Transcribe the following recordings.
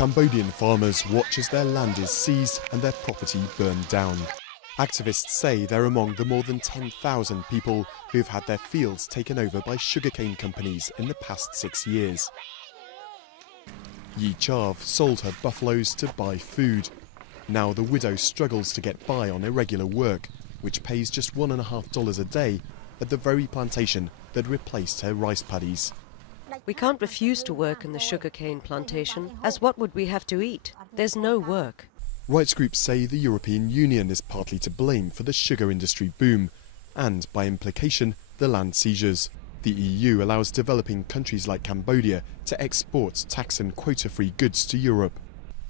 Cambodian farmers watch as their land is seized and their property burned down. Activists say they're among the more than 10,000 people who've had their fields taken over by sugarcane companies in the past 6 years. Yi Chav sold her buffaloes to buy food. Now the widow struggles to get by on irregular work, which pays just $1.50 a day at the very plantation that replaced her rice paddies. We can't refuse to work in the sugarcane plantation, as what would we have to eat? There's no work. Rights groups say the European Union is partly to blame for the sugar industry boom, and by implication, the land seizures. The EU allows developing countries like Cambodia to export tax and quota-free goods to Europe.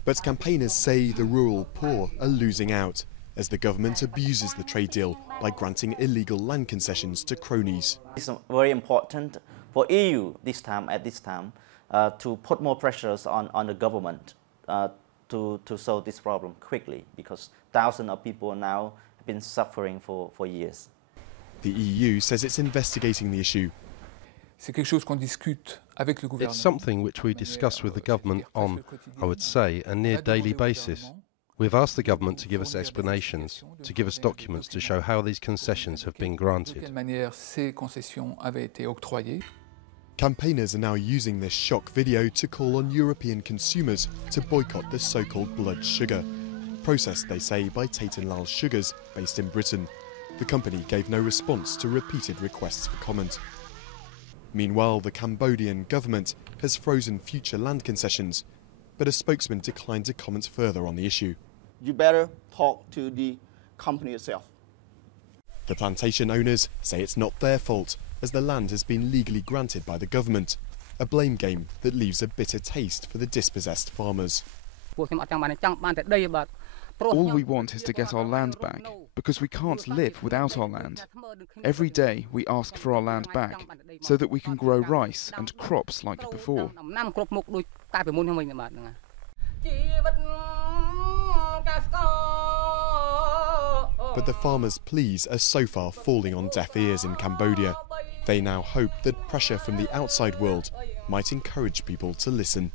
But campaigners say the rural poor are losing out, as the government abuses the trade deal by granting illegal land concessions to cronies. It's very important for EU at this time to put more pressures on the government to solve this problem quickly, because thousands of people now have been suffering for years. The EU says it's investigating the issue. It's something which we discuss with the government on, I would say, a near daily basis. We've asked the government to give us explanations, to give us documents to show how these concessions have been granted. Campaigners are now using this shock video to call on European consumers to boycott the so-called blood sugar, processed, they say, by Cautain Sugars, based in Britain. The company gave no response to repeated requests for comment. Meanwhile, the Cambodian government has frozen future land concessions, but a spokesman declined to comment further on the issue. You better talk to the company itself. The plantation owners say it's not their fault, as the land has been legally granted by the government, a blame game that leaves a bitter taste for the dispossessed farmers. All we want is to get our land back, because we can't live without our land. Every day we ask for our land back, so that we can grow rice and crops like before. But the farmers' pleas are so far falling on deaf ears in Cambodia. They now hope that pressure from the outside world might encourage people to listen.